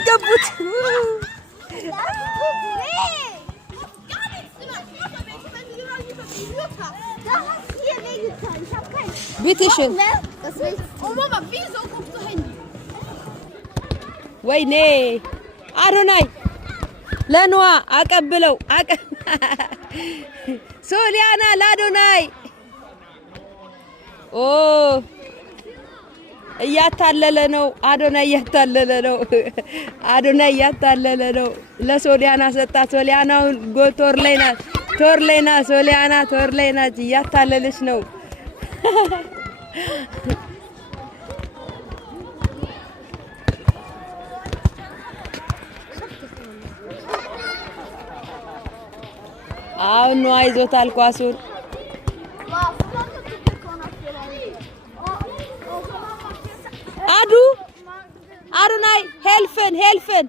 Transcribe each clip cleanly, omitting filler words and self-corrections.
አስገቡት። ቢትሽን ወይኔ አዶናይ ለኖዋ አቀብለው ሶሊያና ለአዶናይ ኦ እያታለለ ነው። አዶናይ እያታለለ ነው። አዶናይ እያታለለ ነው። ለሶሊያና ሰጣት። ሶሊያናው ጎቶር ላይ ናት። ቶር ላይ ናት። ሶሊያና ቶር ላይ ናት። እያታለለች ነው። አሁን ነው አይዞታል ኳሱን አዶናይ ሄልፍን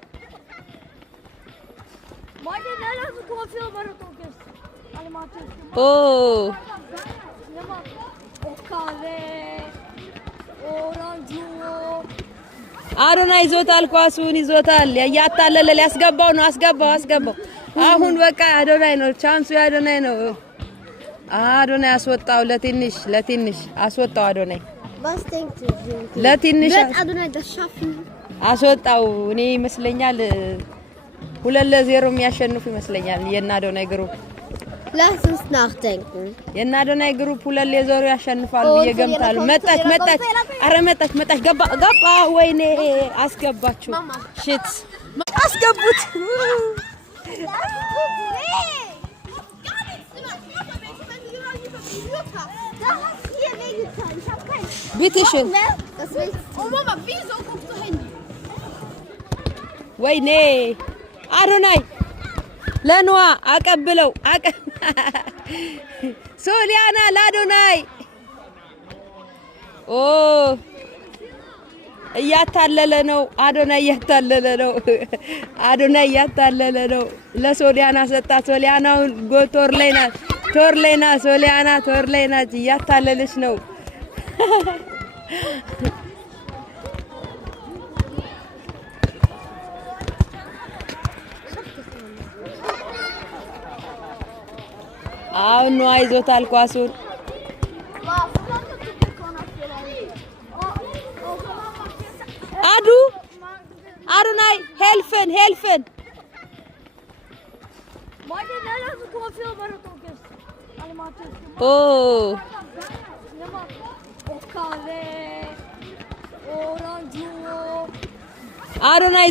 ኦ አዶናይ ይዞታል። ኳሱን ይዞታል። ያያታለለ ሊያስገባው ነው። አስገባው። አሁን በቃ አዶናይ ነው። ቻንሱ አዶናይ ነው። አዶናይ አስወጣው። ለትንሽ አስወጣው። አዶናይ ለትንሽ አስወጣው። እኔ ይመስለኛል 2-0 የሚያሸንፉ ይመስለኛል የና አዶናይ ግሩፕ። Lass uns nachdenken. የና አዶናይ ግሩፕ 2-0 ያሸንፋሉ ብዬ ገምታለሁ። መጣች። አረ መጣች። ገባ። ወይኔ አስገባችሁ። ሽት አስገቡት። ቢትሽን ወይኔ አዶናይ ለኖዋ አቀብለው ሶሊያና ለአዶናይ ኦ እያታለለ ነው። አዶናይ እያታለለ ነው። ለሶሊያና ሰጣት። ሶሊያናው ጎቶር ላይ ናት። ቶር ላይ ናት። ሶሊያና ቶር ላይ ናት። እያታለለች ነው። አሁን ነው አይዞታል ኳሱን አዶናይ ሄልፍን ኦ አዶናይ